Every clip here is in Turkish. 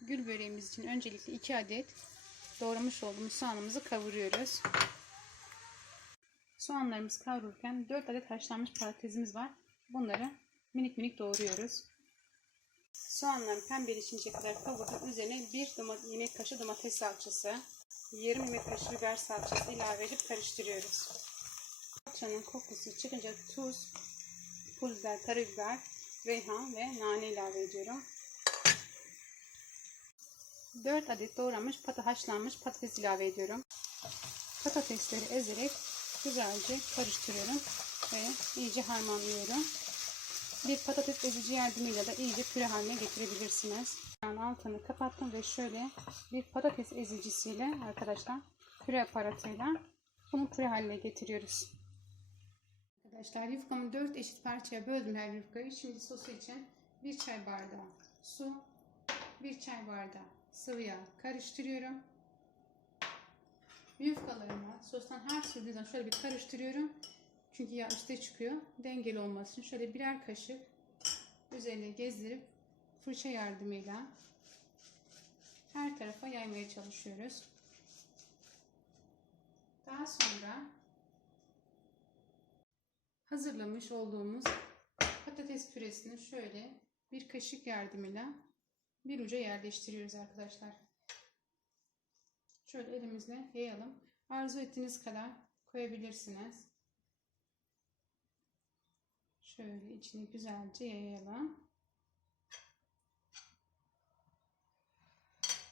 Gül böreğimiz için öncelikle 2 adet doğramış olduğumuz soğanımızı kavuruyoruz. Soğanlarımız kavrulurken 4 adet haşlanmış patatesimiz var. Bunları minik minik doğruyoruz. Soğanların pembeleşinceye kadar kavurduk. Üzerine 1 yemek kaşığı domates salçası, yarım yemek kaşığı biber salçası ilave edip karıştırıyoruz. Salçanın kokusu çıkınca tuz, pul biber, karabiber, reyhan ve nane ilave ediyorum. 4 adet doğranmış pata haşlanmış patates ilave ediyorum. Patatesleri ezerek güzelce karıştırıyorum ve iyice harmanlıyorum. Bir patates ezici yardımıyla da iyice püre haline getirebilirsiniz. Yani altını kapattım ve şöyle bir patates ezicisiyle arkadaşlar püre aparatıyla bunu püre haline getiriyoruz. Arkadaşlar yufkamı 4 eşit parçaya böldüm her yufkayı. Şimdi sosu için 1 çay bardağı su, 1 çay bardağı sıvı yağ karıştırıyorum. Yufkalarımı sostan her sürdüğü zaman şöyle bir karıştırıyorum. Çünkü yağ üstte çıkıyor. Dengeli olması için şöyle birer kaşık üzerine gezdirip fırça yardımıyla her tarafa yaymaya çalışıyoruz. Daha sonra hazırlamış olduğumuz patates püresini şöyle bir kaşık yardımıyla bir uca yerleştiriyoruz arkadaşlar. Şöyle elimizle yayalım. Arzu ettiğiniz kadar koyabilirsiniz. Şöyle içini güzelce yayalım.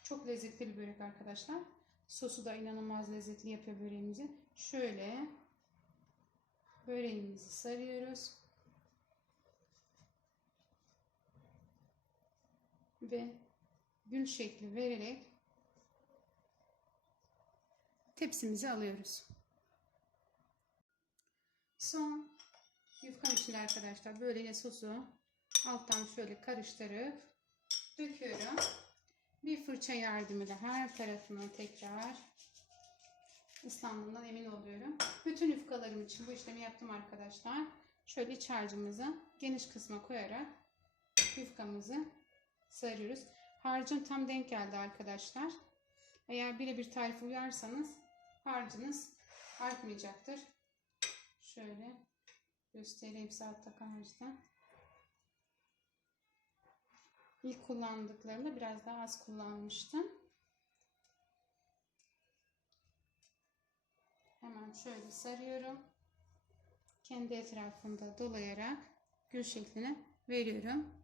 Çok lezzetli bir börek arkadaşlar. Sosu da inanılmaz lezzetli yapıyor böreğimizi. Şöyle böreğimizi sarıyoruz. Ve gül şekli vererek tepsimizi alıyoruz. Son yufkam içinde arkadaşlar böyle sosu alttan şöyle karıştırıp döküyorum. Bir fırça yardımıyla her tarafını tekrar ıslandığından emin oluyorum. Bütün yufkalarım için bu işlemi yaptım arkadaşlar. Şöyle iç harcımızı geniş kısma koyarak yufkamızı sarıyoruz. Harcın tam denk geldi arkadaşlar. Eğer birebir tarife uyarsanız harcınız artmayacaktır. Şöyle göstereyim salata harcından. İlk kullandıklarımda biraz daha az kullanmıştım. Hemen şöyle sarıyorum. Kendi etrafında dolayarak gül şekline veriyorum.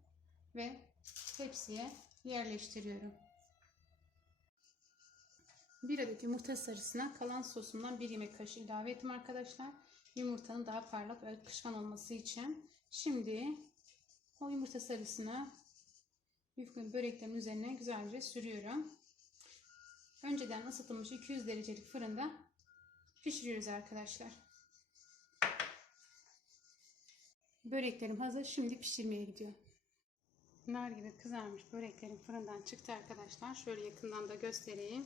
Ve tepsiye yerleştiriyorum. Bir adet yumurta sarısına kalan sosundan bir yemek kaşığı ilave ettim arkadaşlar. Yumurtanın daha parlak ve akışkan olması için. Şimdi o yumurta sarısını yufka böreklerin üzerine güzelce sürüyorum. Önceden ısıtılmış 200 derecelik fırında pişiriyoruz arkadaşlar. Böreklerim hazır. Şimdi pişirmeye gidiyor. Nar gibi kızarmış böreklerim fırından çıktı arkadaşlar. Şöyle yakından da göstereyim.